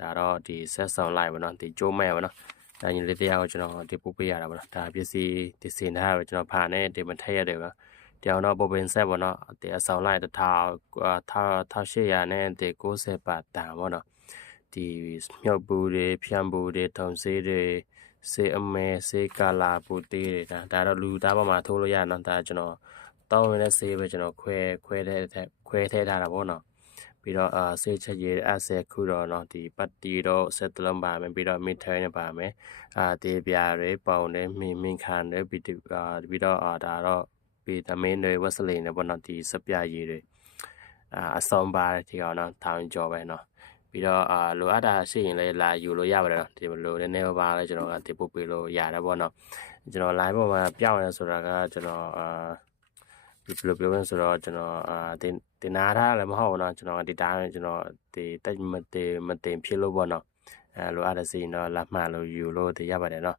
ဒါတော့ဒီဆက်ဆောင်လိုက်ပါနော်ဒီကျိုးမဲ့ပါနော်ဒါညီလေးတရားကိုကျွန်တော်ဒီပို့ပေးရတာပါနော်ဒါပစ္စည်းဒီစင်ထားကိုကျွန်တော်ဖာနဲ့ဒီမထက်ရတယ်ပါတောင်တော့ပေါ်ပင်ဆက်ပါနော်ဒီအဆောင်လိုက်1800နဲ့ဒီ90ပါတန်ပါနော်ဒီမြောက်ဘူးတွေဖြန့်ဘူးတွေထုံစေးတွေစေအမဲစေကာလာပူတေးတွေဒါတော့လူသားပေါ်မှာထိုးလို့ရနော်ဒါကျွန်တော်တောင်းရတဲ့စေးပဲကျွန်တော်ခွဲထဲထားတာပေါ့နော်ပြီးတော့စေးချက်ရည်အ10ခုတော့နော်ဒီပတ်တီတော့ဆက်တလုံးပါမယ်ပြီးတော့မီထိုင်းနဲ့ပါမယ်တေးပြားတွေပေါင်တွေမင်းခန်တွေပြီးတော့ဒါတော့ဗီတာမင်တွေဝက်စလင်တွေပေါ့နော်ဒီစပြရည်တွေအဆောင်ပါဒီကောင်နော်ထောင်ကျော်ပဲနော်ပြီးတော့လိုအပ်တာရှိရင်လည်းလာယူလို့ရပါတယ်နော်ဒီလိုနည်းနည်းပါလဲကျွန်တော်ကဒီပို့ပေးလို့ရတယ်ပေါ့နော်ကျွန်တော် live ပေါ်မှာပြောင်းရဲဆိုတာကကျွန်တော်ဒီလိုပြောရင်ဆိုတော့ကျွန်တော်တင်နာထားလည်းမဟုတ်ဘူးเนาะကျွန်တော်ဒီတိုင်းကျွန်တော်ဒီတက်မတင်ဖြစ်လို့ပေါ့เนาะလိုအပ်တဲ့စီတော့လက်မှတ်လို့ယူလို့တည်ရပါတယ်เนาะ